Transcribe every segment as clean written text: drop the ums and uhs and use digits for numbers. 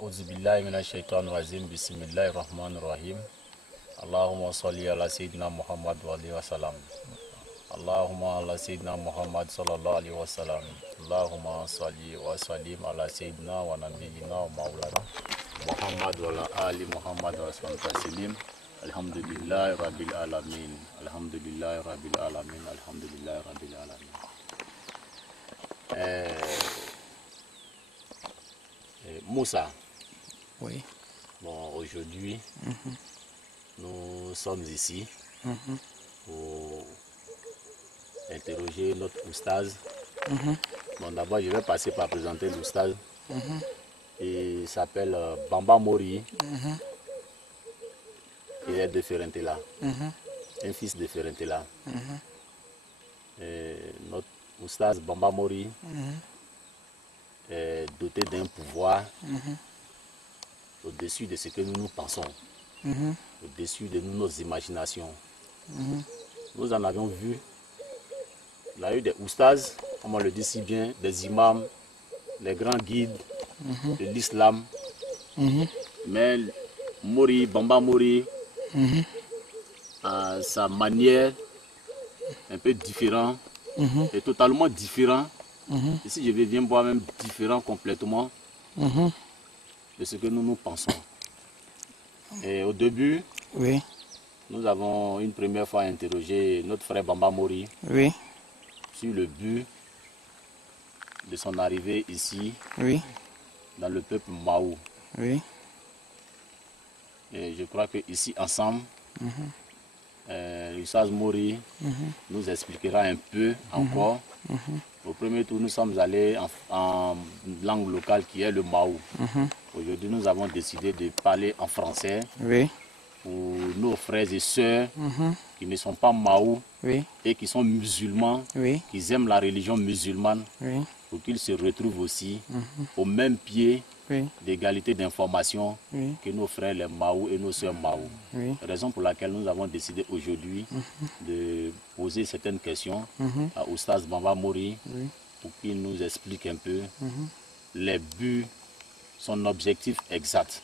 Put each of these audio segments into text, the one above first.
أعوذ بالله من الشيطان الرجيم بسم الله الرحمن الرحيم اللهم صل على سيدنا محمد وعليه وسلم اللهم على سيدنا محمد صلى الله عليه وسلم اللهم صل وسلم على سيدنا ونبينا ومولانا محمد وعلى آل محمد وسلم تسليم الحمد لله رب العالمين الحمد لله رب العالمين الحمد لله رب العالمين. Moussa. Oui. Bon, aujourd'hui, nous sommes ici pour interroger notre oustaz. Bon, d'abord, je vais passer par présenter l'oustaz. Il s'appelle Bamba Mori. Il est de Ferentela. Un fils de Ferentela. Notre oustaz Bamba Mori est doté d'un pouvoir au-dessus de ce que nous pensons, au-dessus de nos imaginations. Nous en avions vu, il y a eu des oustaz, comme on le dit si bien, des imams, les grands guides de l'islam, mais Mori, Bamba Mori, à sa manière un peu différente, et totalement différent. Ici, je vais bien voir même différent complètement de ce que nous pensons. Et au début, Oui. nous avons une première fois interrogé notre frère Bamba Mori Oui. sur le but de son arrivée ici, Oui. dans le peuple Maou. Oui. Et je crois qu'ici, ensemble, l'Oustaz Mori nous expliquera un peu encore. Au premier tour, nous sommes allés en langue locale qui est le Maou. Aujourd'hui, nous avons décidé de parler en français Oui. pour nos frères et sœurs qui ne sont pas Maou Oui. et qui sont musulmans, Oui. qui aiment la religion musulmane, Oui. pour qu'ils se retrouvent aussi au même pied Oui. d'égalité d'information Oui. que nos frères les Maou et nos sœurs Maou. Oui. Raison pour laquelle nous avons décidé aujourd'hui de poser certaines questions à Oustaz Bamba Mori pour qu'il nous explique un peu les buts, son objectif exact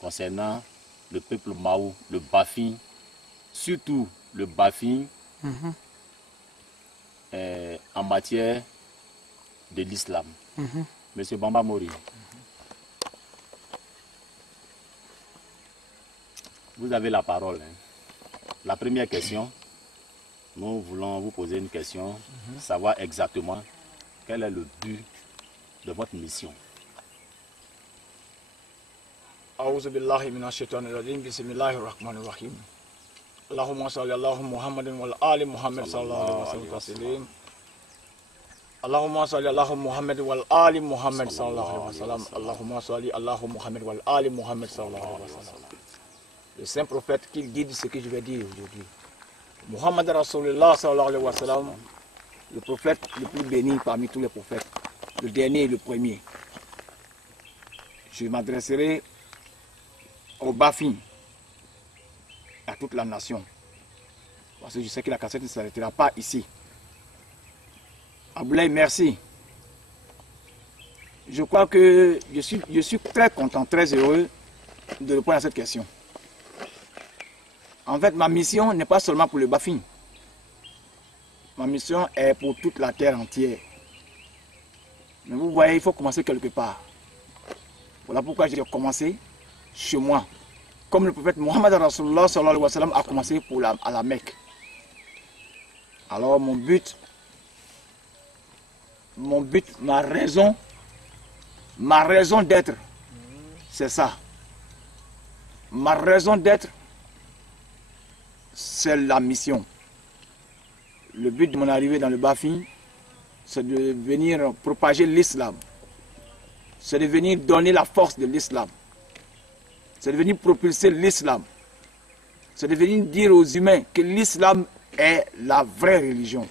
concernant le peuple Maou, le Bafin, surtout le Bafin en matière de l'islam. Monsieur Bamba Mori. Vous avez la parole. La première question, nous voulons vous poser une question, savoir exactement quel est le but de votre mission. أعوذ بالله من الشيطان الرجيم بسم الله الرحمن الرحيم اللهم صل على محمد وعلى آل محمد صلى الله عليه وسلم تسليم اللهم صل على محمد وعلى آل محمد صلى الله عليه وسلم اللهم صل على محمد وعلى آل محمد صلى الله عليه وسلم. Le saint prophète qui guide ce que je vais dire aujourd'hui. Muhammad Rasulullah sallallahu alayhi wa sallam, le prophète le plus béni parmi tous les prophètes, le dernier et le premier. Je m'adresserai au Bafin, à toute la nation. Parce que je sais que la cassette ne s'arrêtera pas ici. Aboulaye, merci. Je crois que je suis très content, très heureux de répondre à cette question. En fait, ma mission n'est pas seulement pour le Bafin. Ma mission est pour toute la terre entière. Mais vous voyez, il faut commencer quelque part. Voilà pourquoi j'ai commencé chez moi. Comme le prophète Muhammad Rasulullah sallallahu alayhi wa sallam a commencé à la Mecque. Alors mon but, ma raison d'être, c'est ça. Ma raison d'être, c'est la mission. Le but de mon arrivée dans le Bafin, c'est de venir propager l'islam. C'est de venir donner la force de l'islam. C'est de venir propulser l'islam. C'est de venir dire aux humains que l'islam est la vraie religion.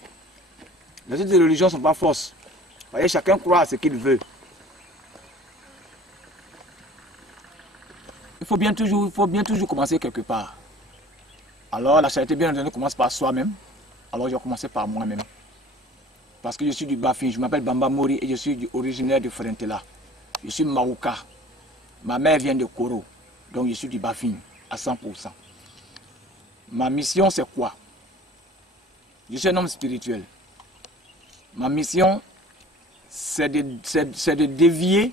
Les autres religions ne sont pas fausses. Vous voyez, chacun croit à ce qu'il veut. Il faut bien toujours commencer quelque part. Alors la charité bien entendu commence par soi-même. Alors je vais commencer par moi-même. Parce que je suis du Bafin, je m'appelle Bamba Mori et je suis originaire de Ferentela. Je suis Maouka. Ma mère vient de Koro, donc je suis du Bafing à 100%. Ma mission, c'est quoi? Je suis un homme spirituel. Ma mission, c'est de dévier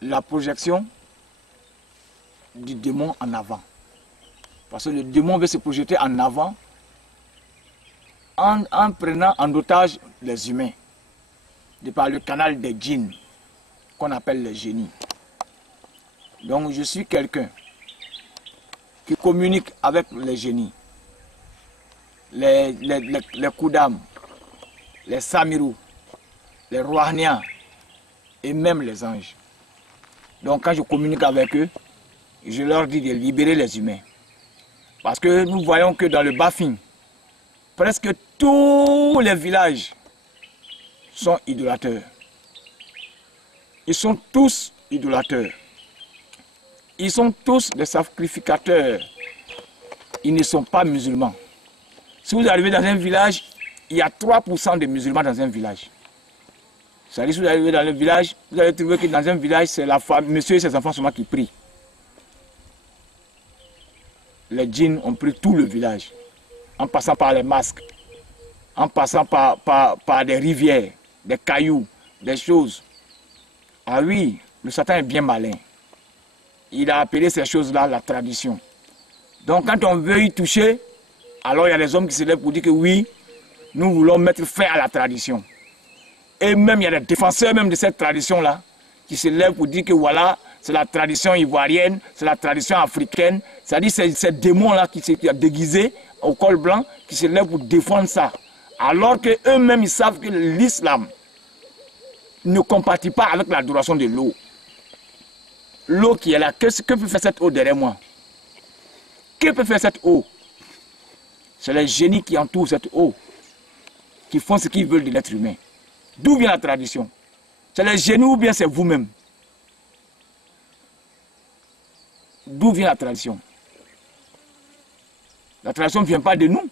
la projection du démon en avant. Parce que le démon veut se projeter en avant en prenant en otage les humains, de par le canal des djinns, qu'on appelle les génies. Donc je suis quelqu'un qui communique avec les génies, les Koudam, les Samirou, les Rouhaniens et même les anges. Donc quand je communique avec eux, je leur dis de libérer les humains. Parce que nous voyons que dans le Bafing, presque tous les villages sont idolâteurs. Ils sont tous idolâteurs. Ils sont tous des sacrificateurs. Ils ne sont pas musulmans. Si vous arrivez dans un village, il y a 3% de musulmans dans un village. C'est-à-dire, si vous arrivez dans le village, vous allez trouver que dans un village, c'est la femme, monsieur et ses enfants seulement qui prient. Les djinns ont pris tout le village, en passant par les masques, en passant par des rivières, des cailloux, des choses. Ah oui, le Satan est bien malin. Il a appelé ces choses-là la tradition. Donc quand on veut y toucher, alors il y a des hommes qui se lèvent pour dire que oui, nous voulons mettre fin à la tradition. Et même il y a des défenseurs même de cette tradition-là qui se lèvent pour dire que voilà, c'est la tradition ivoirienne, c'est la tradition africaine. C'est-à-dire ces démons-là qui sont déguisés au col blanc, qui se lèvent pour défendre ça. Alors qu'eux-mêmes, ils savent que l'islam ne compatit pas avec l'adoration de l'eau. L'eau qui est là, que peut faire cette eau derrière moi? Que peut faire cette eau? C'est les génies qui entourent cette eau, qui font ce qu'ils veulent de l'être humain. D'où vient la tradition? C'est les génies ou bien c'est vous-même? D'où vient la tradition? La tradition ne vient pas de nous.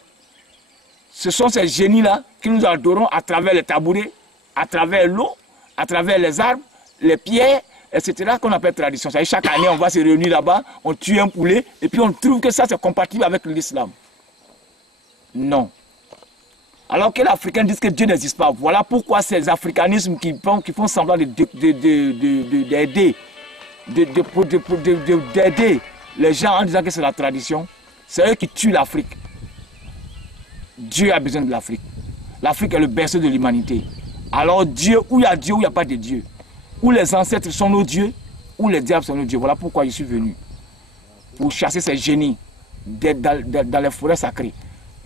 Ce sont ces génies-là que nous adorons à travers les tabourets, à travers l'eau, à travers les arbres, les pierres, etc. qu'on appelle tradition. C'est-à-dire chaque année, on va se réunir là-bas, on tue un poulet, et puis on trouve que ça, c'est compatible avec l'islam. Non. Alors que les Africains disent que Dieu n'existe pas. Voilà pourquoi ces africanismes qui font semblant d'aider les gens en disant que c'est la tradition, c'est eux qui tuent l'Afrique. Dieu a besoin de l'Afrique. L'Afrique est le berceau de l'humanité. Alors Dieu, où il y a Dieu, où il n'y a pas de Dieu. Où les ancêtres sont nos dieux, où les diables sont nos dieux. Voilà pourquoi je suis venu. Pour chasser ces génies dans les forêts sacrées.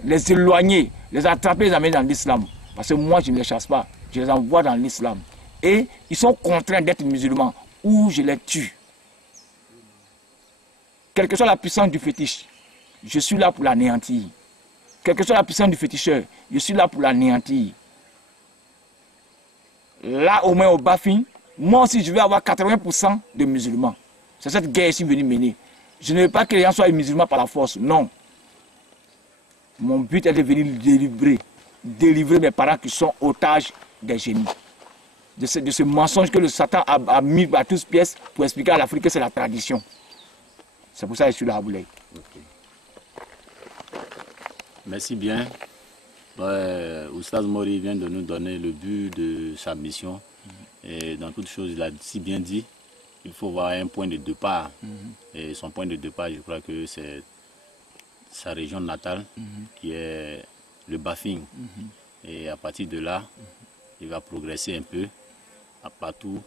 Les éloigner, les attraper, les amener dans l'islam. Parce que moi, je ne les chasse pas. Je les envoie dans l'islam. Et ils sont contraints d'être musulmans. Ou je les tue. Quelle que soit la puissance du fétiche, je suis là pour l'anéantir. Quelle que soit la puissance du féticheur, je suis là pour l'anéantir. Là, au moins au Bafing, moi aussi, je vais avoir 80% de musulmans. C'est cette guerre que je suis venu mener. Je ne veux pas que les gens soient musulmans par la force, non. Mon but est de venir délivrer mes parents qui sont otages des génies. De ce mensonge que le Satan a mis à toutes pièces pour expliquer à l'Afrique que c'est la tradition. C'est pour ça que je suis là à Boulay. Okay. Merci bien. Oustaz Mori vient de nous donner le but de sa mission. Et dans toute chose, il a si bien dit, il faut voir un point de départ. Et son point de départ, je crois que c'est sa région natale, qui est le Bafing. Et à partir de là, il va progresser un peu partout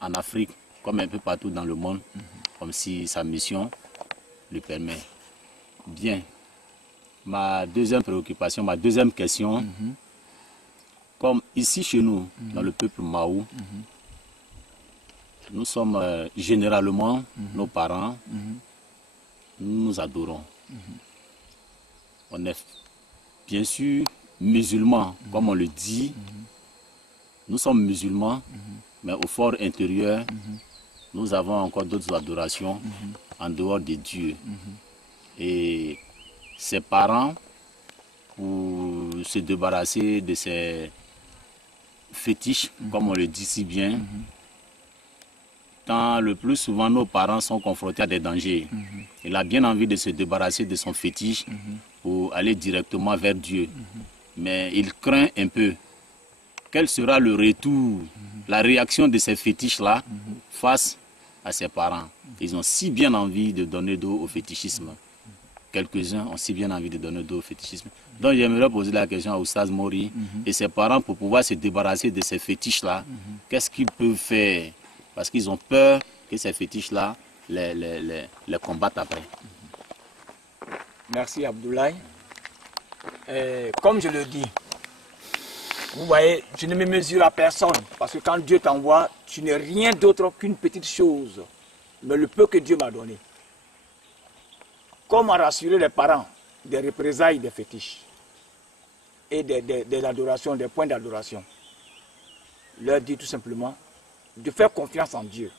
en Afrique, comme un peu partout dans le monde, comme si sa mission le permet. Bien. Ma deuxième préoccupation, ma deuxième question, comme ici chez nous, dans le peuple Mahou, nous sommes généralement, nos parents, nous nous adorons. On est bien sûr musulmans, comme on le dit. Nous sommes musulmans, mais au fort intérieur, nous avons encore d'autres adorations en dehors de Dieu. Et ses parents, pour se débarrasser de ces fétiches, comme on le dit si bien, tant Malheureusement, le plus souvent, nos parents sont confrontés à des dangers. Il a bien envie de se débarrasser de son fétiche pour aller directement vers Dieu. Mais il craint un peu. Quel sera le retour, la réaction de ces fétiches-là face à ses parents? Ils ont si bien envie de donner dos au fétichisme. Quelques-uns ont si bien envie de donner dos au fétichisme. Donc j'aimerais poser la question à Oustaz Mori et ses parents pour pouvoir se débarrasser de ces fétiches-là. Qu'est-ce qu'ils peuvent faire? Parce qu'ils ont peur que ces fétiches-là les combattent après. Merci Abdoulaye. Comme je le dis, vous voyez, je ne me mesure à personne. Parce que quand Dieu t'envoie, tu n'es rien d'autre qu'une petite chose. Mais le peu que Dieu m'a donné. Comment rassurer les parents des représailles des fétiches et des adorations, des points d'adoration? Leur dire tout simplement de faire confiance en Dieu.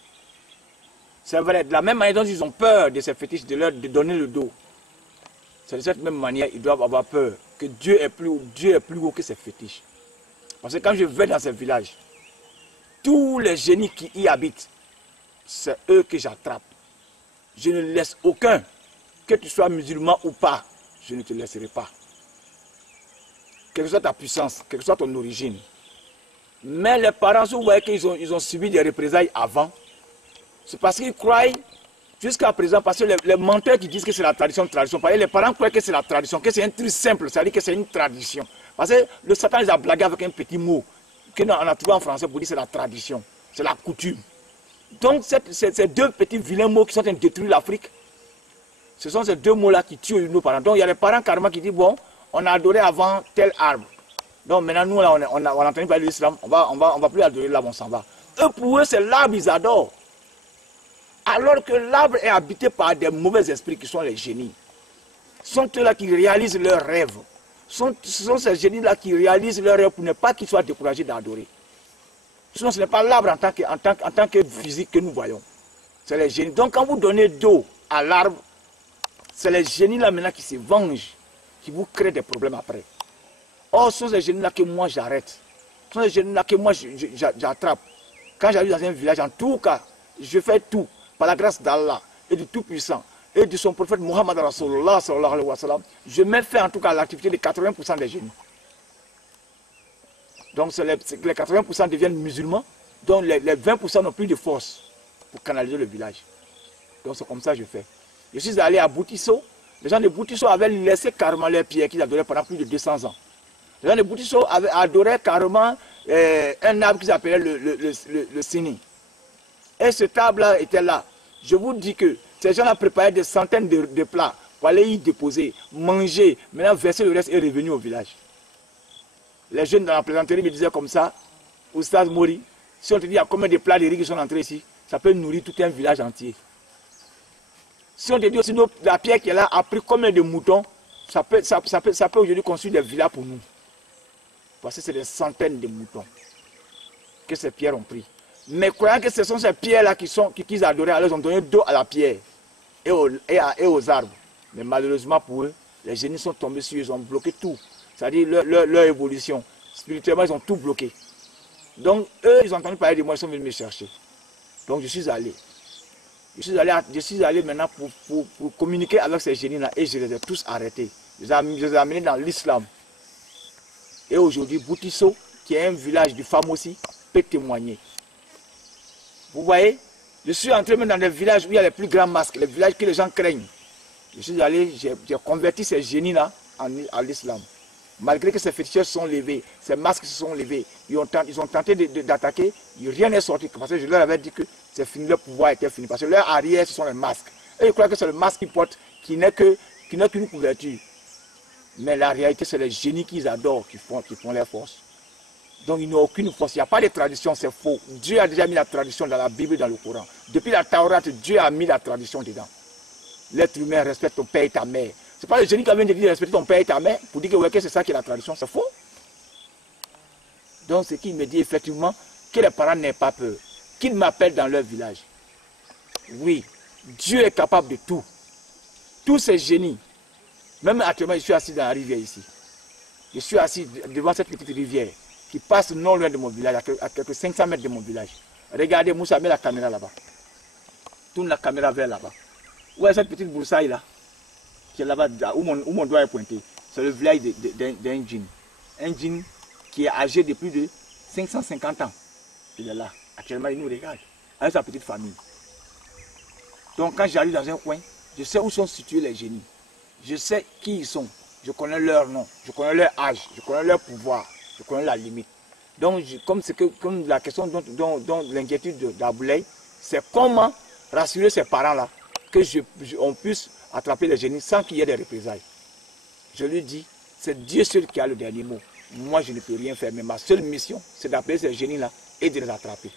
C'est vrai, de la même manière dont ils ont peur de ces fétiches, de leur donner le dos. C'est de cette même manière ils doivent avoir peur que Dieu est plus haut que ces fétiches. Parce que quand je vais dans ces villages, tous les génies qui y habitent, c'est eux que j'attrape. Je ne laisse aucun. Que tu sois musulman ou pas, je ne te laisserai pas. Quelle que soit ta puissance, quelle que soit ton origine. Mais les parents, vous voyez qu'ils ont subi des représailles avant, c'est parce qu'ils croient, jusqu'à présent, parce que les menteurs qui disent que c'est la tradition, parce que les parents croient que c'est la tradition, que c'est un truc simple, c'est-à-dire que c'est une tradition. Parce que le Satan les a blagué avec un petit mot, qu'on a trouvé en français pour dire que c'est la tradition, c'est la coutume. Donc ces deux petits vilains mots qui sont en train de détruire l'Afrique, ce sont ces deux mots-là qui tuent nos parents. Donc il y a les parents carrément qui disent, bon, on a adoré avant tel arbre. Donc maintenant, nous, là, on a entendu parler de l'islam, on va plus adorer l'arbre, on s'en va. Eux, pour eux, c'est l'arbre, ils adorent. Alors que l'arbre est habité par des mauvais esprits qui sont les génies. Ce sont eux-là qui réalisent leurs rêves. Ce sont ces génies-là qui réalisent leurs rêves pour ne pas qu'ils soient découragés d'adorer. Sinon, ce n'est pas l'arbre en tant que physique que nous voyons. C'est les génies. Donc quand vous donnez d'eau à l'arbre, c'est les génies-là maintenant qui se vengent, qui vous créent des problèmes après. Or, ce sont ces génies-là que moi j'arrête. Ce sont ces génies-là que moi j'attrape. Quand j'arrive dans un village, en tout cas, je fais tout, par la grâce d'Allah et du Tout-Puissant et de son prophète Muhammad Rasulullah sallallahu alayhi wa sallam, je mets fin en tout cas à l'activité de 80% des génies. Donc les 80% deviennent musulmans, donc les 20% n'ont plus de force pour canaliser le village. Donc c'est comme ça que je fais. Je suis allé à Boutisso. Les gens de Boutisso avaient laissé carrément les pierres qu'ils adoraient pendant plus de 200 ans. Les gens de Boutisso avaient adoré carrément un arbre qu'ils appelaient le Sini. Et ce arbre-là était là. Je vous dis que ces gens-là préparaient des centaines de plats pour aller y déposer, manger, maintenant verser le reste et revenir au village. Les jeunes dans la plaisanterie me disaient comme ça, Oustaz Mori, si on te dit il y a combien de plats de riz qui sont entrés ici, ça peut nourrir tout un village entier. Si on te dit aussi la pierre qui est là a pris combien de moutons, ça peut aujourd'hui construire des villas pour nous. Parce que c'est des centaines de moutons que ces pierres ont pris. Mais croyant que ce sont ces pierres-là qu'ils adoraient, alors ils ont donné d'eau à la pierre et aux arbres. Mais malheureusement pour eux, les génies sont tombés sur eux, ils ont bloqué tout. C'est-à-dire leur évolution. Spirituellement, ils ont tout bloqué. Donc eux, ils ont entendu parler de moi, ils sont venus me chercher. Donc je suis allé. Je suis allé maintenant pour communiquer avec ces génies-là et je les ai tous arrêtés. Je les ai amenés dans l'islam. Et aujourd'hui, Boutisso, qui est un village du Famossi, peut témoigner. Vous voyez, je suis entré même dans des villages où il y a les plus grands masques, les villages que les gens craignent. Je suis allé, j'ai converti ces génies-là à l'islam. Malgré que ces féticheurs se sont levés, ces masques se sont levés, ils ont tenté d'attaquer, rien n'est sorti. Parce que je leur avais dit que c'est fini, leur pouvoir était fini. Parce que leur arrière, ce sont les masques. Et ils croient que c'est le masque qu'ils portent qui n'est qu'une couverture. Mais la réalité, c'est les génies qu'ils adorent qui font leur force. Donc ils n'ont aucune force. Il n'y a pas de tradition, c'est faux. Dieu a déjà mis la tradition dans la Bible et dans le Coran. Depuis la Taurate, Dieu a mis la tradition dedans. L'être humain respecte ton père et ta mère. Ce n'est pas le génie qui vient de dire respecter ton père et ta mère pour dire que, ouais, que c'est ça qui est la tradition, c'est faux. Donc ce qui me dit effectivement que les parents n'aient pas peur, qu'ils m'appellent dans leur village. Oui, Dieu est capable de tout. Tous ces génies, même actuellement je suis assis dans la rivière ici. Je suis assis devant cette petite rivière qui passe non loin de mon village, à quelques 500 mètres de mon village. Regardez, Moussa, mets la caméra là-bas. tourne la caméra vers là-bas. Ouais, cette petite broussaille là, qui est là-bas, où mon doigt est pointé, c'est le village d'un djinn. Un djinn qui est âgé de plus de 550 ans. Il est là. Actuellement, il nous regarde avec sa petite famille. Donc quand j'arrive dans un coin, je sais où sont situés les génies. Je sais qui ils sont. Je connais leur nom, je connais leur âge, je connais leur pouvoir, je connais la limite. Donc comme la question dont l'inquiétude d'Aboulaye, c'est comment rassurer ces parents-là qu'on puisse attraper les génies sans qu'il y ait des représailles. Je lui dis, c'est Dieu seul qui a le dernier mot. Moi, je ne peux rien faire, mais ma seule mission, c'est d'appeler ces génies-là et de les attraper.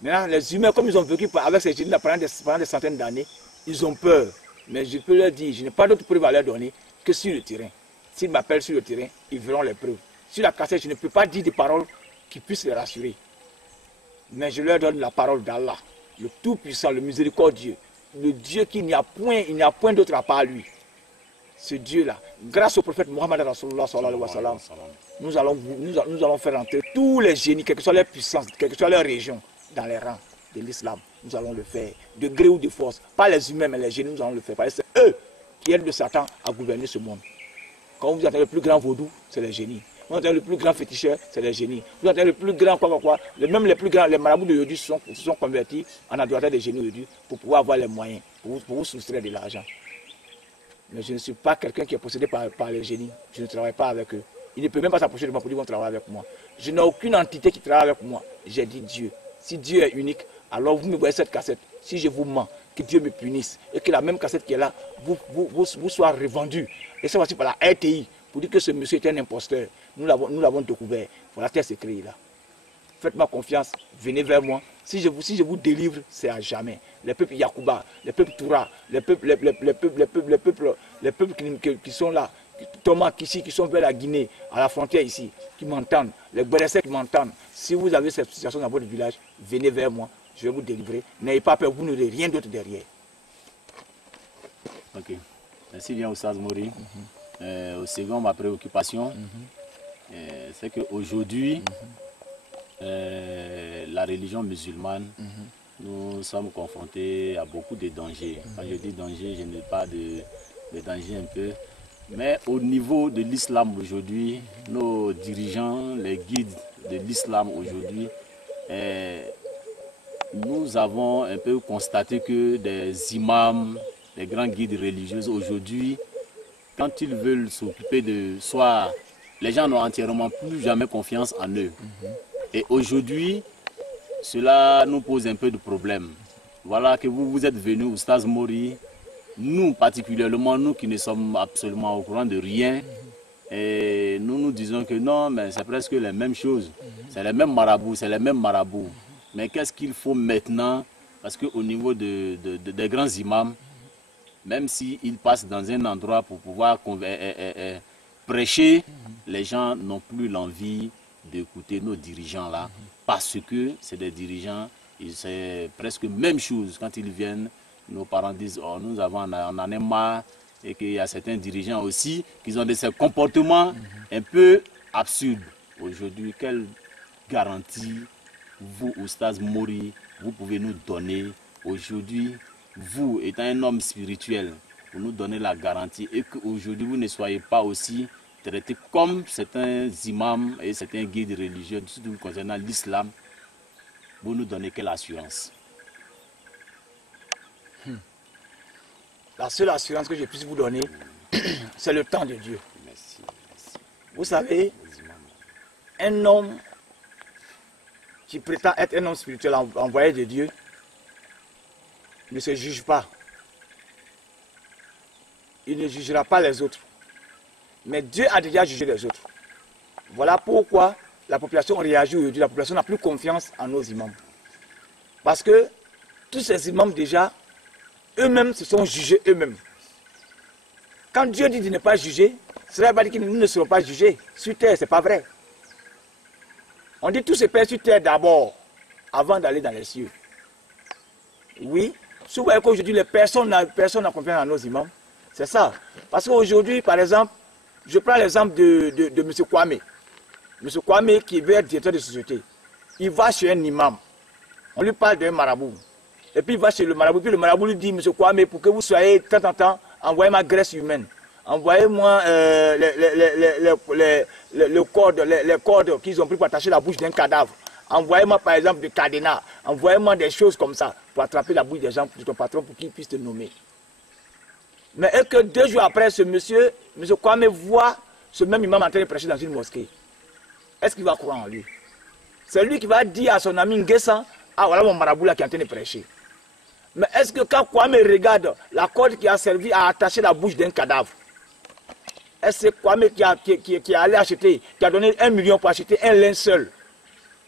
Maintenant, les humains, comme ils ont vécu avec ces génies-là pendant des centaines d'années, ils ont peur. Mais je peux leur dire, je n'ai pas d'autre preuve à leur donner que sur le terrain. S'ils m'appellent sur le terrain, ils verront les preuves. Sur la cassette, je ne peux pas dire des paroles qui puissent les rassurer. Mais je leur donne la parole d'Allah, le Tout-Puissant, le Miséricordieux, le Dieu qu'il n'y a point d'autre à part lui. Ce Dieu-là, grâce au prophète Mohammed Rasulullah sallallahu alayhi wa sallam, nous allons faire entrer tous les génies, quelle que soit leur puissance, quelle que soit leur région, dans les rangs de l'islam. Nous allons le faire, de gré ou de force. Pas les humains, mais les génies, nous allons le faire. Parce que c'est eux qui aident le Satan à gouverner ce monde. Quand vous entendez le plus grand vaudou, c'est les génies. Vous entendez le plus grand féticheur, c'est les génies. Vous entendez le plus grand même les plus grands, les marabouts de Yodu se sont convertis en adorateurs des génies Yodu pour pouvoir avoir les moyens, pour vous soustraire de l'argent. Mais je ne suis pas quelqu'un qui est possédé par les génies. Je ne travaille pas avec eux. Il ne peut même pas s'approcher de moi pour dire qu'on travaille avec moi. Je n'ai aucune entité qui travaille avec moi. J'ai dit Dieu. Si Dieu est unique, alors vous me voyez cette cassette. Si je vous mens, que Dieu me punisse et que la même cassette qui est là vous soit revendue. Et ça va par la RTI pour dire que ce monsieur est un imposteur. Nous l'avons découvert. Voilà, c'est secret là. Faites-moi confiance, venez vers moi. Si je vous délivre, c'est à jamais. Les peuples Yakuba, les peuples Toura, les peuples qui sont là, Thomas, qui sont vers la Guinée, à la frontière ici, qui m'entendent, les Béréssais qui m'entendent. Si vous avez cette situation dans votre village, venez vers moi, je vais vous délivrer. N'ayez pas peur, vous n'aurez rien d'autre derrière. Ok. Merci bien, Oustaz Mori. Au second, ma préoccupation, c'est qu'aujourd'hui, la religion musulmane, nous sommes confrontés à beaucoup de dangers. Quand je dis danger, je n'ai pas de danger un peu. Mais au niveau de l'islam aujourd'hui, nos dirigeants, les guides de l'islam aujourd'hui, nous avons un peu constaté que des imams, des grands guides religieux aujourd'hui, quand ils veulent s'occuper de soi, les gens n'ont entièrement plus jamais confiance en eux. Et aujourd'hui, cela nous pose un peu de problème. Voilà que vous êtes venu, Oustaz Mori, nous particulièrement, nous qui ne sommes absolument au courant de rien, et nous disons que non, mais c'est presque les mêmes choses. C'est les mêmes marabouts, c'est les mêmes marabouts. Mais qu'est-ce qu'il faut maintenant? Parce qu'au niveau des grands imams, même s'ils passent dans un endroit pour pouvoir prêcher, les gens n'ont plus l'envie d'écouter nos dirigeants là, parce que c'est des dirigeants, c'est presque la même chose. Quand ils viennent, nos parents disent, oh, on en est marre, et qu'il y a certains dirigeants aussi qui ont ces comportements un peu absurdes. Aujourd'hui, quelle garantie vous, Oustaz Mori, vous pouvez nous donner aujourd'hui, vous étant un homme spirituel, pour nous donner la garantie et qu'aujourd'hui vous ne soyez pas aussi traité comme certains imams et certains guides religieux, surtout concernant l'islam, vous nous donnez quelle assurance? La seule assurance que je puisse vous donner, c'est le temps de Dieu. Merci. Vous savez, un homme qui prétend être un homme spirituel envoyé de Dieu ne se juge pas. Il ne jugera pas les autres. Mais Dieu a déjà jugé les autres. Voilà pourquoi la population réagit aujourd'hui. La population n'a plus confiance en nos imams. Parce que tous ces imams déjà, eux-mêmes se sont jugés eux-mêmes. Quand Dieu dit de ne pas juger, cela veut dire que nous ne serons pas jugés. Sur terre, ce n'est pas vrai. On dit tout se perd sur terre d'abord, avant d'aller dans les cieux. Oui, si vous voyez qu'aujourd'hui, les personnes n'ont confiance en nos imams, c'est ça. Parce qu'aujourd'hui, par exemple, je prends l'exemple de M. Kwame. M. Kwame qui veut être directeur de société. Il va chez un imam. On lui parle d'un marabout. Et puis il va chez le marabout. Puis le marabout lui dit, monsieur Kwame, pour que vous soyez de temps en temps, envoyez-moi graisse humaine. Envoyez-moi les cordes qu'ils ont pris pour attacher la bouche d'un cadavre. Envoyez-moi par exemple du cadenas. Envoyez-moi des choses comme ça pour attraper la bouche des gens, de ton patron, pour qu'il puisse te nommer. Mais est-ce que 2 jours après, ce monsieur Kwame voit ce même imam en train de prêcher dans une mosquée? Est-ce qu'il va croire en lui? C'est lui qui va dire à son ami Nguessan, ah voilà mon marabout là qui est en train de prêcher. Mais est-ce que quand Kwame regarde la corde qui a servi à attacher la bouche d'un cadavre, est-ce que Kwame qui est allé acheter, qui a donné 1 million pour acheter un linceul?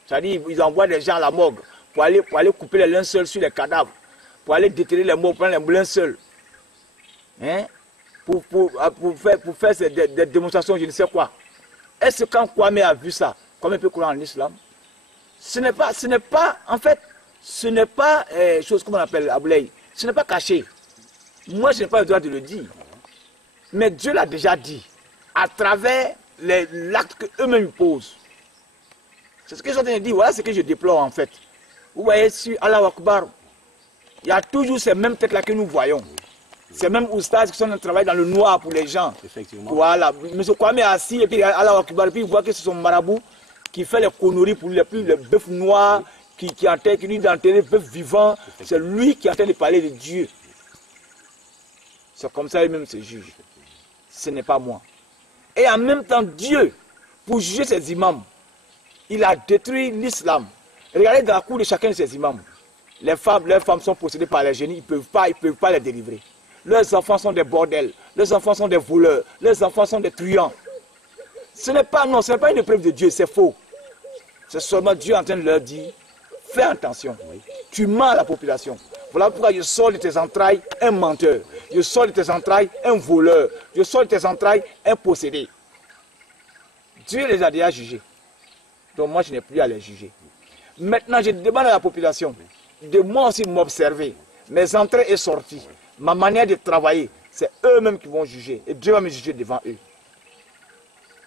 C'est-à-dire ils envoient des gens à la morgue pour aller couper les linceuls sur les cadavres, pour aller déterrer les morts, prendre les linceuls. Hein? Pour faire des démonstrations, je ne sais quoi. Est-ce que quand Kwame a vu ça, Kwame peut croire en l'islam? Ce n'est pas, en fait, ce n'est pas chose comme on appelle Aboulaye, ce n'est pas caché. Moi, je n'ai pas le droit de le dire. Mais Dieu l'a déjà dit, à travers l'acte qu'eux-mêmes posent. C'est ce que je suis en train de dire, voilà ce que je déplore en fait. Vous voyez, sur Allah Akbar, il y a toujours ces mêmes têtes-là que nous voyons. Ces mêmes oustas qui sont en train de travailler dans le noir pour les gens. Effectivement. Voilà, M. Kwame est assis, et puis Allah Akbar, et puis il voit que c'est son marabout qui fait les conneries pour les bœufs noirs, qui lui dit d'enterrer les bœufs vivants. C'est lui qui est en train de parler de Dieu. C'est comme ça lui-même se juge. Ce n'est pas moi. Et en même temps, Dieu, pour juger ses imams, il a détruit l'islam. Regardez dans la cour de chacun de ces imams. Leurs femmes sont possédées par les génies, ils ne peuvent pas les délivrer. Leurs enfants sont des bordels, leurs enfants sont des voleurs, leurs enfants sont des truands. Ce n'est pas une épreuve de Dieu, c'est faux. C'est seulement Dieu en train de leur dire, fais attention, tu mens à la population. Voilà pourquoi je sors de tes entrailles un menteur, je sors de tes entrailles un voleur, je sors de tes entrailles un possédé. Dieu les a déjà jugés. Donc moi je n'ai plus à les juger. Maintenant je demande à la population de moi aussi m'observer. Mes entrées et sorties, ma manière de travailler, c'est eux-mêmes qui vont juger. Et Dieu va me juger devant eux.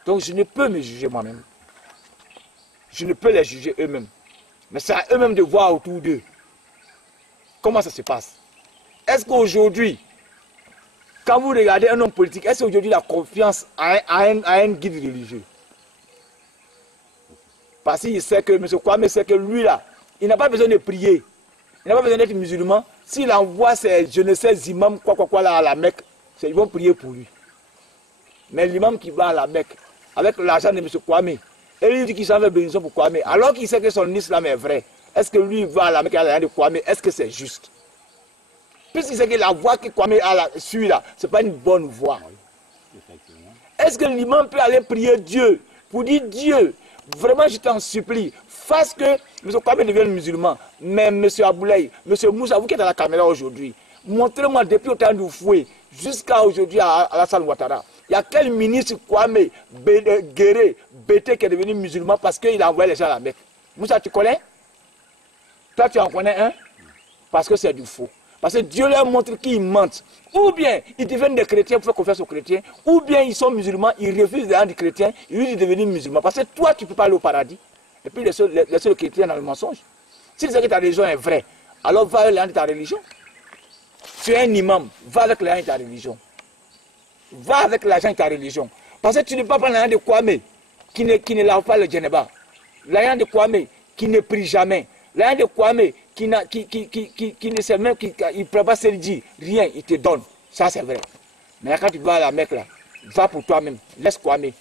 Donc je ne peux me juger moi-même. Je ne peux les juger eux-mêmes. Mais c'est à eux-mêmes de voir autour d'eux. Comment ça se passe? Est-ce qu'aujourd'hui, quand vous regardez un homme politique, est-ce qu'aujourd'hui la confiance a un guide religieux? Parce qu'il sait que M. Kwame sait que lui là, il n'a pas besoin de prier. Il n'a pas besoin d'être musulman. S'il envoie ses, je ne sais, imams, quoi là à la Mecque, ils vont prier pour lui. Mais l'imam qui va à la Mecque, avec l'argent de M. Kwame, et lui dit qu'il s'en veut bénédiction pour Kwame, alors qu'il sait que son islam est vrai, est-ce que lui va à la Mecque à l'argent de Kwame, est-ce que c'est juste? Puisqu'il sait que la voie que Kwame suit là, ce n'est pas une bonne voie. Est-ce que l'imam peut aller prier Dieu pour dire Dieu, vraiment je t'en supplie, fasse que M. Kwame devienne musulman, mais M. Aboulaye, M. Moussa, vous qui êtes à la caméra aujourd'hui, montrez-moi depuis au temps du fouet jusqu'à aujourd'hui à Alassane Ouattara. Il y a quel ministre Kwame, Guéré, Bété qui est devenu musulman parce qu'il a envoyé les gens à la Mecque? Moussa, tu connais? Toi, tu en connais un? Parce que c'est du faux. Parce que Dieu leur montre qu'ils mentent. Ou bien ils deviennent des chrétiens pour faire confiance aux chrétiens, ou bien ils sont musulmans, ils refusent d'être des chrétiens, ils lui disent de devenir musulman. Parce que toi, tu ne peux pas aller au paradis. Et puis les seuls chrétiens dans le mensonge. Si tu sais que ta religion est vraie, alors va avec l'âme de ta religion. Tu es un imam, va avec l'âme de ta religion. Va avec l'argent de ta religion. Parce que tu ne peux pas prendre l'âme de Kwame qui ne lave pas le djeneba. L'âme de Kwame qui ne prie jamais. L'âme de Kwame qui ne sait même, il ne peut pas se dire rien, il te donne. Ça c'est vrai. Mais quand tu vas à la Mecque là, va pour toi-même, laisse Kwame.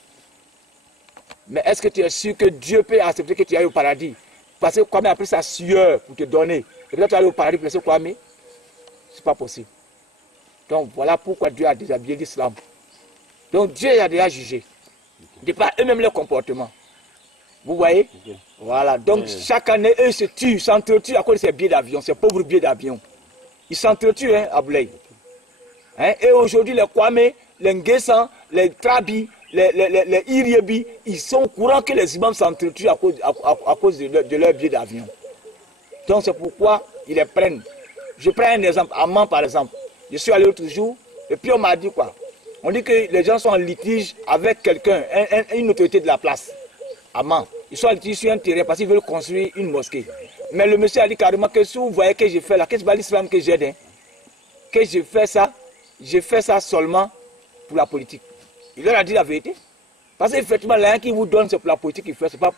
Mais est-ce que tu es sûr que Dieu peut accepter que tu ailles au paradis? Parce que Kwame a pris sa sueur pour te donner. Et là tu ailles au paradis pour laisser Kwame? C'est pas possible. Donc voilà pourquoi Dieu a déshabillé l'islam. Donc Dieu a déjà jugé. De par eux-mêmes leur comportement. Vous voyez? Voilà. Donc chaque année, eux se tuent, s'entretuent à cause de ces billets d'avion, ces pauvres billets d'avion. Ils s'entretuent, hein, à Aboulaye. Hein? Et aujourd'hui, les Kwame, les Nguessan, les Trabi, les Iriebi, ils sont au courant que les imams s'entretuent à cause de leurs billets d'avion. Donc c'est pourquoi ils les prennent. Je prends un exemple, Amman par exemple. Je suis allé l'autre jour, et puis on m'a dit quoi? On dit que les gens sont en litige avec quelqu'un, une autorité de la place. Amman. Ils sont en litige sur un terrain parce qu'ils veulent construire une mosquée. Mais le monsieur a dit carrément que si vous voyez que je fais là, que c'est pas l'islam que j'aide, hein, que je fais ça seulement pour la politique. Il leur a dit la vérité. Parce qu'effectivement, l'un qui vous donne, c'est pour la politique qu'il fait, c'est pas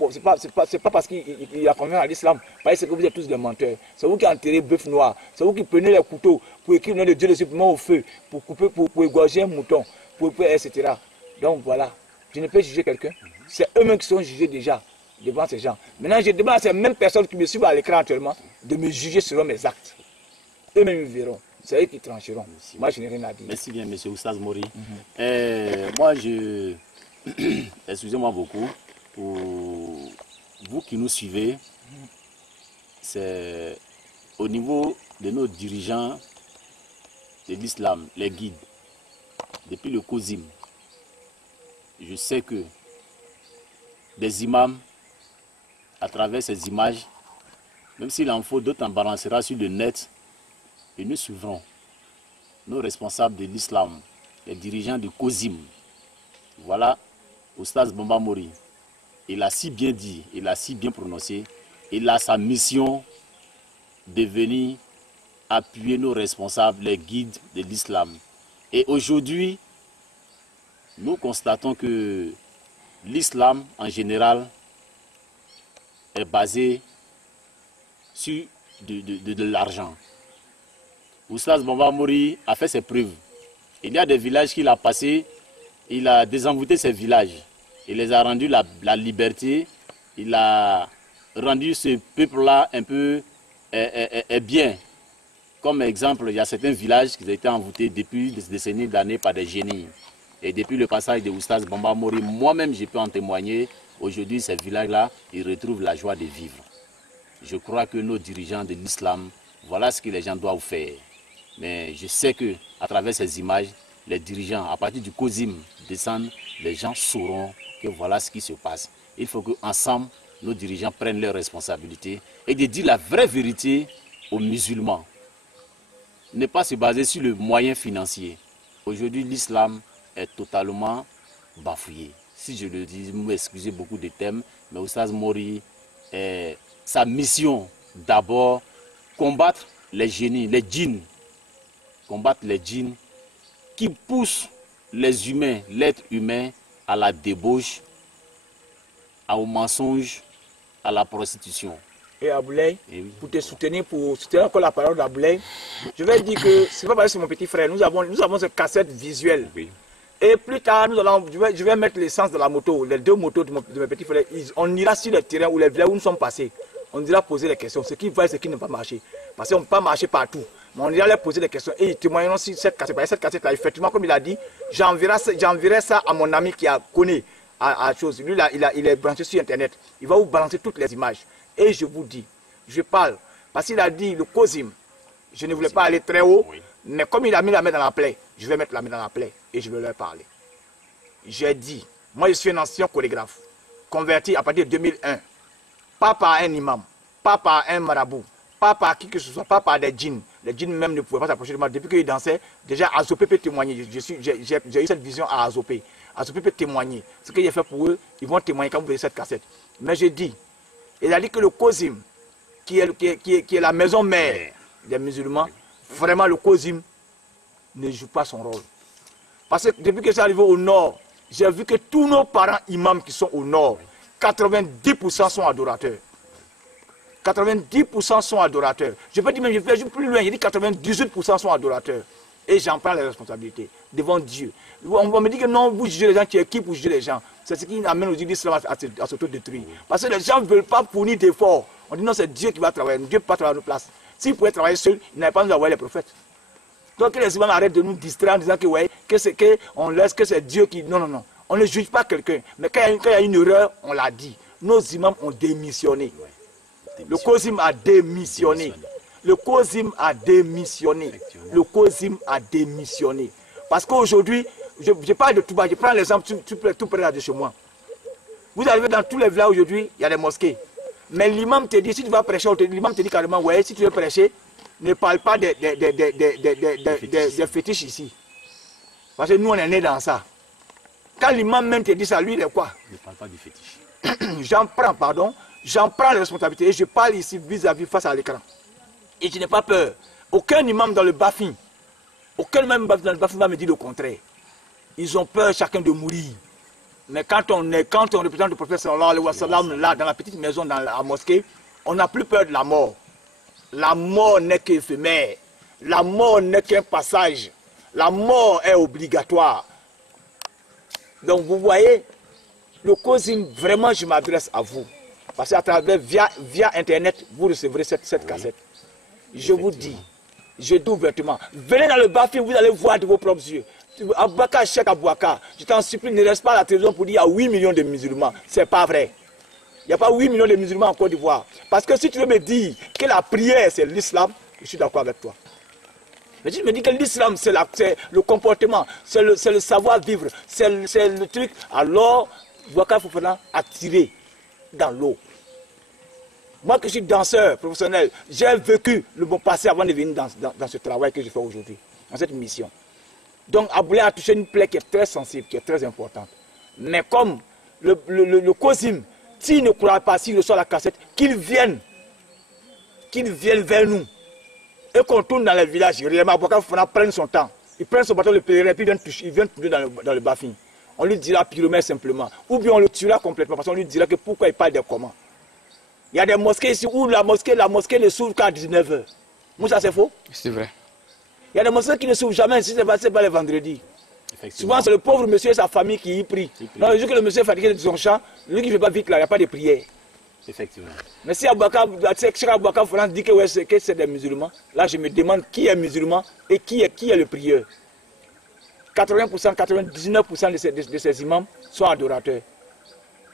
parce qu'il a confiance à l'islam. Parce que vous êtes tous des menteurs. C'est vous qui enterrez bœuf noir. C'est vous qui prenez les couteaux pour écrire le nom de Dieu le supplément au feu, pour couper, pour égorger un mouton, etc. Donc voilà, je ne peux juger quelqu'un. C'est eux-mêmes qui sont jugés déjà devant ces gens. Maintenant, je demande à ces mêmes personnes qui me suivent à l'écran actuellement de me juger selon mes actes. Eux-mêmes ils verront. C'est eux qui trancheront. Merci. Moi, je n'ai rien à dire. Merci bien, monsieur Oustaz Mori. Moi, je... Excusez-moi beaucoup. Pour vous qui nous suivez, c'est au niveau de nos dirigeants de l'islam, les guides, depuis le COSIM, je sais que des imams, à travers ces images, même s'il en faut, d'autres en balancera sur le net, et nous suivrons nos responsables de l'islam, les dirigeants du COSIM. Voilà, Oustaz Bamba Mori, il a si bien dit, il a si bien prononcé, il a sa mission de venir appuyer nos responsables, les guides de l'islam. Et aujourd'hui, nous constatons que l'islam en général est basé sur de l'argent. Oustaz Bamba Mori a fait ses preuves. Il y a des villages qu'il a passés, il a désenvoûté ces villages. Il les a rendus la liberté. Il a rendu ce peuple-là un peu bien. Comme exemple, il y a certains villages qui ont été envoûtés depuis des décennies d'années par des génies. Et depuis le passage de Oustaz Bamba Mori, moi-même je peux en témoigner. Aujourd'hui, ces villages-là, ils retrouvent la joie de vivre. Je crois que nos dirigeants de l'islam, voilà ce que les gens doivent faire. Mais je sais qu'à travers ces images, les dirigeants, à partir du COSIM, descendent, les gens sauront que voilà ce qui se passe. Il faut qu'ensemble, nos dirigeants prennent leurs responsabilités et de dire la vraie vérité aux musulmans. Ne pas se baser sur le moyen financier. Aujourd'hui, l'islam est totalement bafouillé. Si je le dis, vous m'excusez beaucoup de thèmes, mais Oustaz Mori, sa mission d'abord, combattre les génies, les djinns, combattre les djinns qui poussent les humains, l'être humain, à la débauche, au mensonge, à la prostitution. Et Aboulaye, Oui. pour soutenir encore la parole d'Aboulaye, je vais dire que c'est pas parce que c'est mon petit frère, nous avons cette cassette visuelle. Oui. Et plus tard, je vais mettre l'essence de la moto, les deux motos de mes petits frères. On ira sur le terrain où les villages où nous sommes passés. On ira poser des questions, ce qui va et ce qui ne va pas marcher. Parce qu'on ne peut pas marcher partout. Mais on ira leur poser des questions et ils témoigneront sur cette cassette. Cette cassette-là, effectivement, comme il a dit, j'enverrai ça à mon ami qui a connu à chose. Lui, là, il est branché sur Internet. Il va vous balancer toutes les images. Et je vous dis, je parle, parce qu'il a dit le COSIM, je ne voulais pas aller très haut, Oui. mais comme il a mis la main dans la plaie, je vais mettre la main dans la plaie et je vais leur parler. J'ai dit, moi je suis un ancien chorégraphe, converti à partir de 2001, pas par un imam, pas par un marabout, pas par qui que ce soit, pas par des djinns. Les djinns même ne pouvaient pas s'approcher de moi. Depuis qu'ils dansaient, déjà Azopé peut témoigner. J'ai eu cette vision à Azopé. Azopé peut témoigner. Ce que j'ai fait pour eux, ils vont témoigner quand vous verrez cette cassette. Mais je dis, il a dit que le COSIM, qui est la maison mère des musulmans, vraiment le COSIM ne joue pas son rôle. Parce que depuis que c'est arrivé au nord, j'ai vu que tous nos parents imams qui sont au nord, 90% sont adorateurs. 90% sont adorateurs. Je peux dire, mais je vais plus loin, j'ai dit 98% sont adorateurs. Et j'en prends les responsabilités devant Dieu. On me dit que non, vous jugez les gens, qui est qui pour juger les gens? C'est ce qui amène aujourd'hui l'islam à s'autodétruire. Parce que les gens ne veulent pas fournir d'efforts. On dit non, c'est Dieu qui va travailler. Dieu ne peut pas travailler à nos places. S'il pouvait travailler seul, il n'avait pas nous envoyer les prophètes. Donc les imams arrêtent de nous distraire en disant que, ouais, on laisse que c'est Dieu qui... Non, non, non. On ne juge pas quelqu'un. Mais quand il y a une erreur, on l'a dit. Nos imams ont démissionné. Le COSIM a démissionné. Le COSIM a démissionné. Le COSIM a démissionné. Parce qu'aujourd'hui, je parle de tout bas, je prends l'exemple tout près de chez moi. Vous arrivez dans tous les villages aujourd'hui, il y a des mosquées. Mais l'imam te dit, si tu vas prêcher, l'imam te dit carrément, ouais, si tu veux prêcher, ne parle pas des fétiches ici. Parce que nous, on est nés dans ça. Quand l'imam même te dit ça, lui, il est quoi? Ne parle pas du fétiche. J'en prends, pardon. J'en prends la responsabilité et je parle ici vis-à-vis face à l'écran. Et je n'ai pas peur. Aucun imam dans le Bafin, aucun imam dans le Bafin va me dire le contraire. Ils ont peur chacun de mourir. Mais quand on représente le prophète sallallahu alayhi wa sallam là, dans la petite maison, dans la mosquée, on n'a plus peur de la mort. La mort n'est qu'éphémère. La mort n'est qu'un passage. La mort est obligatoire. Donc vous voyez, le COSIM, vraiment je m'adresse à vous. Parce qu'à travers, via Internet, vous recevrez cette cassette. Je vous dis, je dis ouvertement, venez dans le Bafin, vous allez voir de vos propres yeux. Abouaka, Cheikh Abouaka, je t'en supplie, ne reste pas à la télévision pour dire qu'il y a 8 millions de musulmans. Ce n'est pas vrai. Il n'y a pas 8 millions de musulmans en Côte d'Ivoire. Parce que si tu veux me dire que la prière c'est l'islam, je suis d'accord avec toi. Mais si tu me dis que l'islam c'est le comportement, c'est le savoir-vivre, c'est le truc, alors Bouaka Fofana a tiré dans l'eau. Moi que je suis danseur professionnel, j'ai vécu le bon passé avant de venir dans ce travail que je fais aujourd'hui, dans cette mission. Donc Aboulé a touché une plaie qui est très sensible, qui est très importante. Mais comme le COSIM, s'il ne croit pas, s'il reçoit la cassette, qu'il vienne vers nous. Et qu'on tourne dans les villages, réellement Abouaka Fofana prenne son temps. Il prend son bâton de pèlerin, puis il vient toucher dans le Bafin. On lui dira pyromètre simplement. Ou bien on le tuera complètement, parce qu'on lui dira que pourquoi il parle de comment. Il y a des mosquées ici où la mosquée ne s'ouvre qu'à 19h. Moussa, c'est faux? C'est vrai. Il y a des mosquées qui ne s'ouvrent jamais si ce n'est pas les vendredis. Souvent, c'est le pauvre monsieur et sa famille qui y prient. Donc, le jour que le monsieur est fatigué de son champ, lui qui ne fait pas vite là, il n'y a pas de prière. Effectivement. Mais si Abouaka France dit que c'est des musulmans, là je me demande qui est musulman et qui est le prieur. 80%, 99% de ces imams sont adorateurs.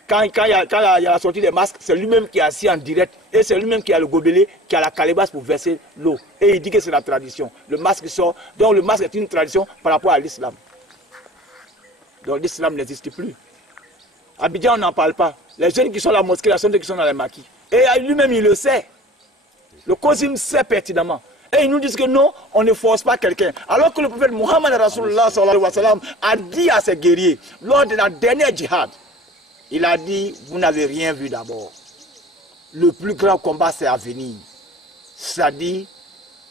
Quand il y a la sortie des masques, c'est lui-même qui est assis en direct et c'est lui-même qui a le gobelet, qui a la calebasse pour verser l'eau. Et il dit que c'est la tradition. Le masque sort. Donc le masque est une tradition par rapport à l'islam. Donc l'islam n'existe plus. Abidjan, on n'en parle pas. Les jeunes qui sont à la mosquée, sont ceux qui sont dans les maquis. Et lui-même, il le sait. Le COSIM sait pertinemment. Et ils nous disent que non, on ne force pas quelqu'un. Alors que le prophète Mohammed Rasulullah sallallahu alayhi wa sallam a dit à ses guerriers, lors de la dernière djihad, il a dit, vous n'avez rien vu d'abord. Le plus grand combat, c'est à venir. C'est-à-dire,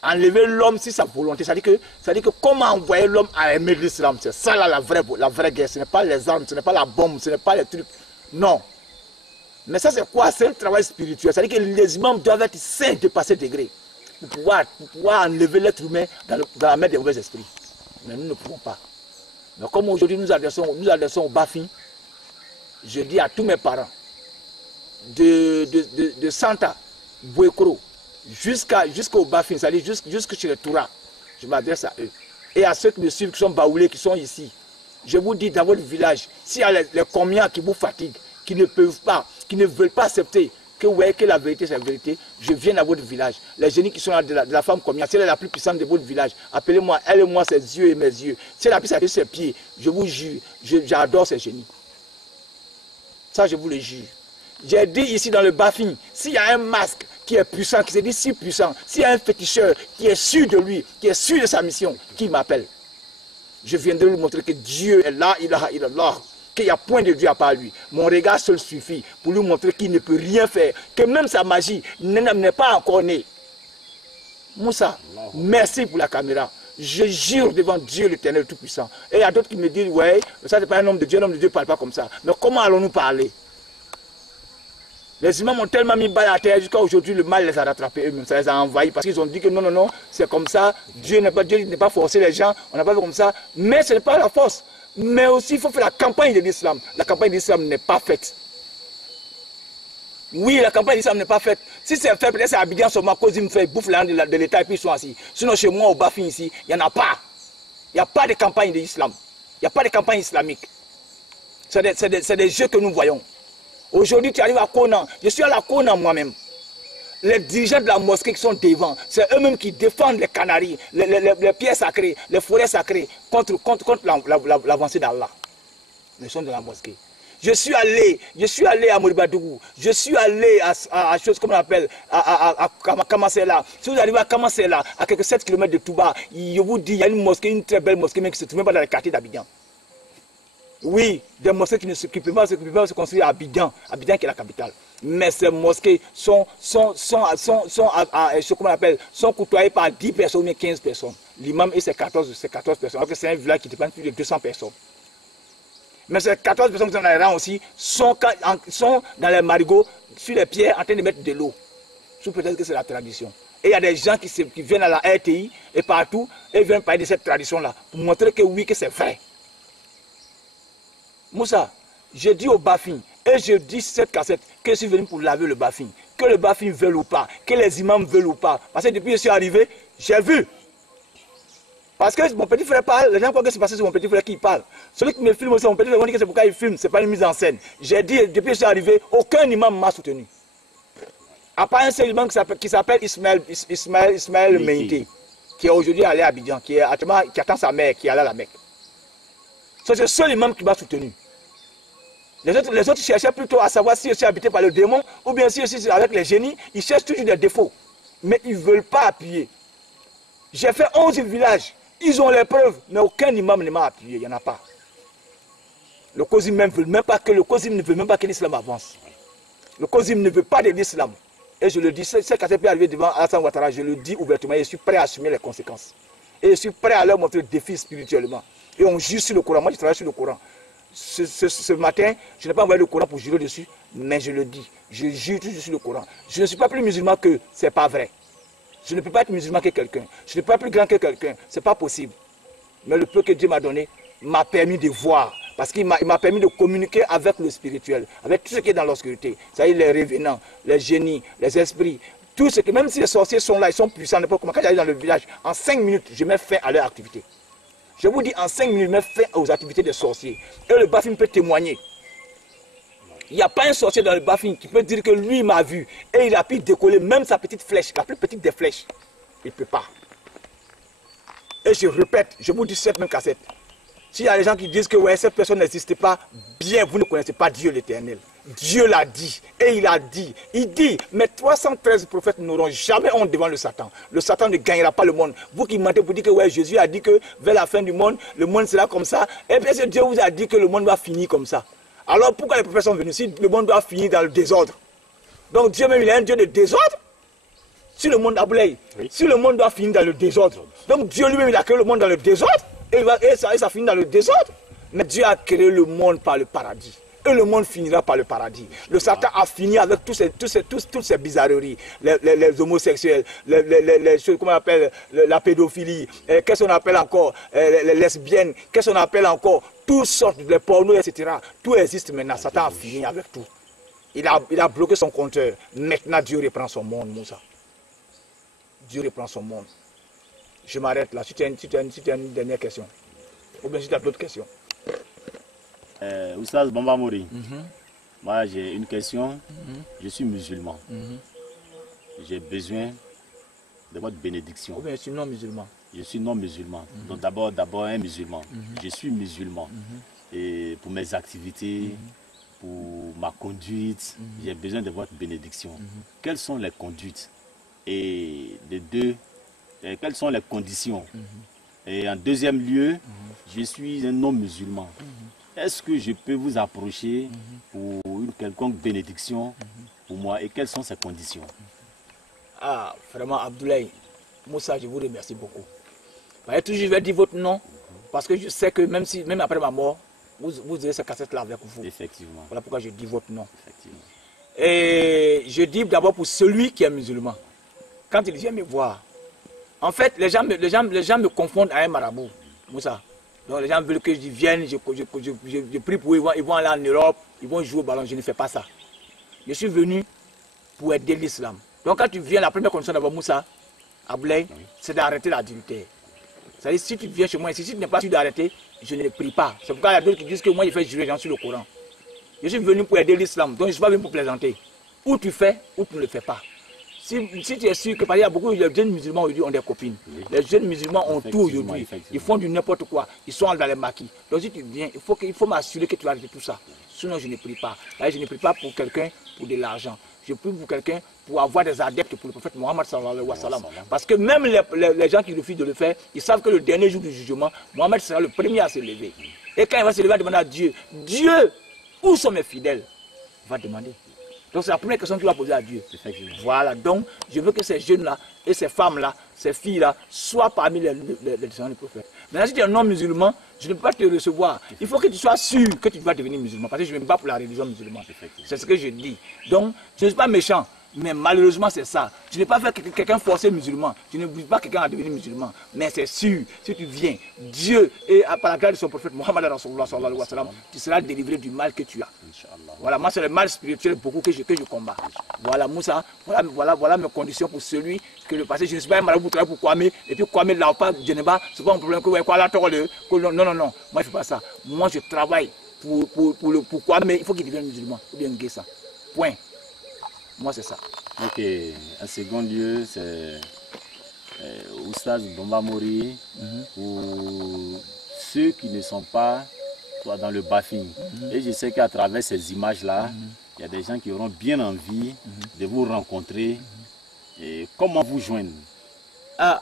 enlever l'homme si sa volonté. C'est-à-dire que comment envoyer l'homme à aimer l'islam, c'est ça là, la vraie guerre. Ce n'est pas les armes, ce n'est pas la bombe, ce n'est pas les trucs. Non. Mais ça, c'est quoi? C'est un travail spirituel. C'est-à-dire que les imams doivent être saints de passer degré. Pour pouvoir enlever l'être humain dans la main des mauvais esprits. Mais nous ne pouvons pas. Mais comme aujourd'hui nous adressons au Bafin, je dis à tous mes parents, de Santa, Bouekro, jusqu'au Bafin, c'est-à-dire jusqu'à chez les Toura, je m'adresse à eux. Et à ceux qui me suivent, qui sont baoulés, qui sont ici, je vous dis dans votre village, s'il y a les combien qui vous fatiguent, qui ne peuvent pas, qui ne veulent pas accepter que la vérité c'est la vérité, je viens à votre village. Les génies qui sont là, de la femme combien, si elle est la plus puissante de votre village, appelez-moi, elle et moi ses yeux et mes yeux. Si elle a pu s'appeler ses pieds, je vous jure, j'adore ces génies. Ça, je vous le jure. J'ai dit ici dans le Bafin, s'il y a un masque qui est puissant, qui se dit si puissant, s'il y a un féticheur qui est sûr de lui, qui est sûr de sa mission, qui m'appelle, je viendrai lui montrer que Dieu est là, ilaha illallah, qu'il n'y a point de Dieu à part lui. Mon regard seul suffit pour lui montrer qu'il ne peut rien faire, que même sa magie n'est pas encore née. Moussa, merci pour la caméra. Je jure devant Dieu l'Éternel Tout-Puissant. Et il y a d'autres qui me disent, ouais, ça c'est pas un homme de Dieu ne parle pas comme ça. Mais comment allons-nous parler? Les imams ont tellement mis balle à terre jusqu'à aujourd'hui, le mal les a rattrapés eux-mêmes, ça les a envahis parce qu'ils ont dit que non, non, non, c'est comme ça, Dieu n'est pas forcé les gens, on n'a pas fait comme ça. Mais ce n'est pas la force. Mais aussi, il faut faire la campagne de l'islam. La campagne de l'islam n'est pas faite. Oui, la campagne de l'islam n'est pas faite. Si c'est fait, peut-être c'est Abidjan seulement, cause ils me fait bouffe l'argent de l'État et puis ils sont assis. Sinon, chez moi, au Bafin ici, il n'y en a pas. Il n'y a pas de campagne de l'islam. Il n'y a pas de campagne islamique. C'est des jeux que nous voyons. Aujourd'hui, tu arrives à Konan. Je suis à la Konan moi-même. Les dirigeants de la mosquée qui sont devant, c'est eux-mêmes qui défendent les canaries, les pierres sacrées, les forêts sacrées contre l'avancée d'Allah. Les gens de la mosquée. Je suis allé à Moribadougou, je suis allé à chose comme on appelle, à Kamasela. Si vous arrivez à Kamasela, à quelques 7 km de Touba, je vous dis, il y a une mosquée, une très belle mosquée, mais qui ne se trouve même pas dans le quartier d'Abidjan. Oui, des mosquées qui ne peuvent pas se construire à Abidjan, Abidjan qui est la capitale. Mais ces mosquées sont côtoyées par 10 personnes ou 15 personnes. L'imam et ses 14 personnes. Alors que c'est un village qui dépend plus de 200 personnes. Mais ces 14 personnes qui sont dans les rangs aussi sont dans les marigots, sur les pierres, en train de mettre de l'eau. Sous prétexte que c'est la tradition. Et il y a des gens qui viennent à la RTI et partout, et viennent parler de cette tradition-là, pour montrer que oui, que c'est vrai. Moussa, je dis au Bafin, et je dis cette cassette, que je suis venu pour laver le Bafin. Que le Bafin veulent ou pas, que les imams veulent ou pas. Parce que depuis que je suis arrivé, j'ai vu. Parce que mon petit frère parle, les gens croient que c'est parce que c'est mon petit frère qui parle. Celui qui me filme aussi, mon petit frère, on dit que c'est pourquoi il filme, c'est pas une mise en scène. J'ai dit, depuis que je suis arrivé, aucun imam m'a soutenu. À part un seul imam qui s'appelle Ismaël Meïté, qui est aujourd'hui allé à Abidjan, qui attend sa mère, qui est allé à la Mecque. C'est le seul imam qui m'a soutenu. Les autres cherchaient plutôt à savoir si je suis habité par le démon ou bien si je suis avec les génies. Ils cherchent toujours des défauts. Mais ils ne veulent pas appuyer. J'ai fait 11 villages. Ils ont les preuves. Mais aucun imam ne m'a appuyé. Il n'y en a pas. Le Kozim même veut même pas que le Kozim ne veut même pas que l'islam avance. Le Kozim ne veut pas de l'islam. Et je le dis, c'est quand ça peut arriver devant Alassane Ouattara, je le dis ouvertement, et je suis prêt à assumer les conséquences. Et je suis prêt à leur montrer le défi spirituellement. Et on juge sur le Coran. Moi, je travaille sur le Coran. Ce matin, je n'ai pas envoyé le Coran pour jurer dessus, mais je le dis. Je jure toujours sur le Coran. Je ne suis pas plus musulman que ce n'est pas vrai. Je ne peux pas être musulman que quelqu'un. Je ne peux pas être plus grand que quelqu'un. Ce n'est pas possible. Mais le peu que Dieu m'a donné m'a permis de voir. Parce qu'il m'a permis de communiquer avec le spirituel, avec tout ce qui est dans l'obscurité. C'est-à-dire les revenants, les génies, les esprits. Tout ce que, même si les sorciers sont là, ils sont puissants. Quand j'arrive dans le village, en 5 minutes, je mets fin à leur activité. Je vous dis, en 5 minutes, je mets fin aux activités des sorciers. Et le Bafin peut témoigner. Il n'y a pas un sorcier dans le Bafin qui peut dire que lui m'a vu. Et il a pu décoller même sa petite flèche, la plus petite des flèches. Il ne peut pas. Et je répète, je vous dis cette même cassette. S'il y a des gens qui disent que ouais, cette personne n'existe pas, bien, vous ne connaissez pas Dieu l'Éternel. Dieu l'a dit, et il a dit. Il dit, mais 313 prophètes n'auront jamais honte devant le Satan. Le Satan ne gagnera pas le monde. Vous qui mentez pour dire que ouais, Jésus a dit que vers la fin du monde, le monde sera comme ça. Et bien, Dieu vous a dit que le monde va finir comme ça. Alors pourquoi les prophètes sont venus si le monde doit finir dans le désordre? Donc Dieu même, il est un Dieu de désordre. Si le monde aboulaye, si le monde doit finir dans le désordre, donc Dieu lui-même, il a créé le monde dans le désordre. Et ça finit dans le désordre. Mais Dieu a créé le monde par le paradis. Et le monde finira par le paradis. Le Satan a fini avec toutes ces bizarreries. Les homosexuels, les choses qu'on appelle la pédophilie, qu'est-ce qu'on appelle encore les lesbiennes, qu'est-ce qu'on appelle encore toutes sortes de pornos, etc. Tout existe maintenant. Satan a fini avec tout. Il a bloqué son compteur. Maintenant, Dieu reprend son monde, Moussa. Dieu reprend son monde. Je m'arrête là. Si tu as une dernière question. Ou bien si tu as d'autres questions. Oustaz Bamba Mori, moi j'ai une question. Je suis musulman. J'ai besoin de votre bénédiction. Ou bien je suis non musulman. Je suis non musulman. Donc d'abord un musulman. Je suis musulman. Et pour mes activités, pour ma conduite, j'ai besoin de votre bénédiction. Quelles sont les conduites? Et de deux, quelles sont les conditions? Et en deuxième lieu, je suis un non-musulman. Est-ce que je peux vous approcher pour une quelconque bénédiction pour moi? Et quelles sont ces conditions? Ah, vraiment, Abdoulaye, Moussa, je vous remercie beaucoup. Je vais dire votre nom, parce que je sais que même après ma mort, vous aurez cette cassette-là avec vous. Effectivement. Voilà pourquoi je dis votre nom. Effectivement. Et je dis d'abord pour celui qui est musulman. Quand il vient me voir, en fait, les gens me confondent à un marabout, Moussa. Donc les gens veulent que je vienne, je prie pour eux, ils vont aller en Europe, ils vont jouer au ballon. Je ne fais pas ça. Je suis venu pour aider l'islam. Donc quand tu viens, la première condition d'abord, Moussa, Abdoulaye, c'est d'arrêter l'adultère. C'est-à-dire, si tu viens chez moi, si tu n'es pas sûr d'arrêter, je ne prie pas. C'est pourquoi il y a d'autres qui disent que moi, je fais jurer, j'en suis le Coran. Je suis venu pour aider l'islam, donc je ne suis pas venu pour plaisanter. Ou tu fais, ou tu ne le fais pas. Si tu es sûr que, il y a beaucoup de jeunes musulmans aujourd'hui ont des copines. Oui. Les jeunes musulmans ont tout aujourd'hui. Ils font du n'importe quoi. Ils sont dans les maquis. Donc si tu viens, il faut m'assurer que tu vas arrêter tout ça. Sinon, je ne prie pas. Là, je ne prie pas pour quelqu'un pour de l'argent. Je prie pour quelqu'un pour avoir des adeptes pour le prophète Mohammed sallallahu alayhi wa sallam. Parce que même les gens qui refusent de le faire, ils savent que le dernier jour du jugement, Mohammed sera le premier à se lever. Et quand il va se lever, il va demander à Dieu, Dieu, où sont mes fidèles? Il va demander. Donc c'est la première question qu'il va poser à Dieu. Effectivement. Voilà, donc je veux que ces jeunes-là et ces femmes-là, ces filles-là, soient parmi les descendants du prophète. Maintenant, si tu es un non-musulman, je ne peux pas te recevoir. Il faut que tu sois sûr que tu vas devenir musulman, parce que je ne me bats pour la religion musulmane. C'est ce que je dis. Donc, je ne suis pas méchant. Mais malheureusement, c'est ça. Tu n'es pas fait quelqu'un forcer musulman. Tu ne bouges pas quelqu'un à devenir musulman. Mais c'est sûr, si tu viens, Dieu, et par la grâce de son prophète Mohammed Rasulullah sallallahu alayhi wa sallam, tu seras délivré du mal que tu as. Voilà, moi c'est le mal spirituel beaucoup que je combats. Voilà, Moussa, voilà mes conditions pour celui que le passé. Je ne suis pas un marabout pour Kwame, et puis Kwame là, pas Djeneba, c'est pas un problème que quoi là, non, moi je ne fais pas ça. Moi je travaille pour Kwame, il faut qu'il devienne musulman, ou bien Guessa. Point. Moi, c'est ça. Ok. En second lieu, c'est Oustaz Bamba Mori pour ceux qui ne sont pas dans le Bafing. Et je sais qu'à travers ces images-là, il y a des gens qui auront bien envie de vous rencontrer. Et comment vous joindre? Ah,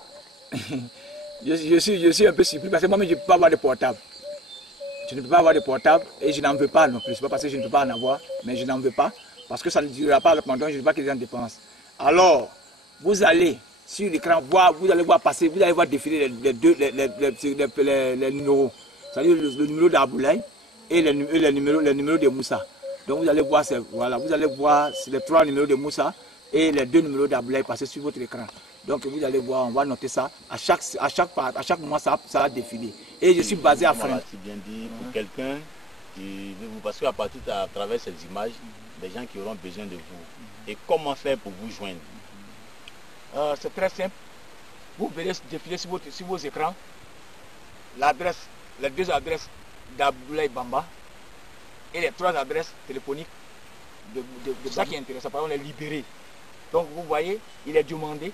je suis un peu surpris parce que moi-même, je ne peux pas avoir de portable. Je ne peux pas avoir de portable et je n'en veux pas non plus. Ce n'est pas parce que je ne peux pas en avoir, mais je n'en veux pas. Parce que ça ne durera pas pendant, je ne veux pas que les gens dépensent. Alors, vous allez sur l'écran voir, vous allez voir passer, vous allez voir défiler les numéros. C'est-à-dire le numéro d'Aboulaye et les numéros de Moussa. Donc vous allez voir, voilà, vous allez voir les 3 numéros de Moussa et les 2 numéros d'Aboulaye passer sur votre écran. Donc vous allez voir, on va noter ça. À chaque moment, ça va défiler. Et je suis basé à French. C'est bien dit pour quelqu'un, parce qu'à partir à travers ces images, des gens qui auront besoin de vous. Et comment faire pour vous joindre? C'est très simple. Vous verrez défiler sur vos écrans l'adresse, les 2 adresses d'Aboulaye Bamba et les 3 adresses téléphoniques de ça qui est intéressant. Par exemple, on est libéré. Donc vous voyez, il est demandé.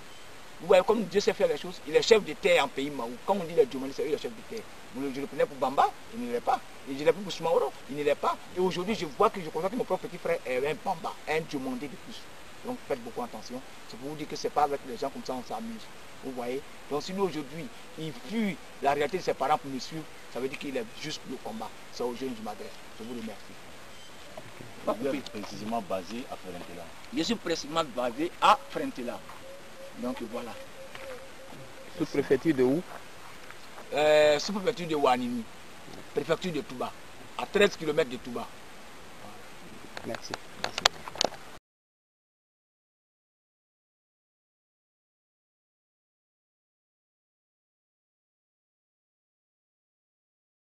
Vous voyez comme Dieu sait faire les choses. Il est chef de terre en pays Maou. Quand on dit les demandés, c'est lui le chef de terre. Je le prenais pour Bamba, il ne l'est pas. Et je l'ai pris pour Soumaoro, il ne l'est pas. Et aujourd'hui, je constate que mon propre petit frère est un Bamba, un demandé de plus. Donc faites beaucoup attention. C'est pour vous dire que ce n'est pas avec les gens comme ça on s'amuse. Vous voyez. Donc si nous aujourd'hui, il fuit la réalité de ses parents pour me suivre, ça veut dire qu'il est juste le combat. C'est aux jeunes que je m'adresse. Je vous remercie. Vous êtes précisément basé à Frentela. Je suis précisément basé à Frentela. Donc voilà. Sous-préfecture de où? Sous-préfecture de Ouanini, préfecture de Touba, à 13 km de Touba. Merci.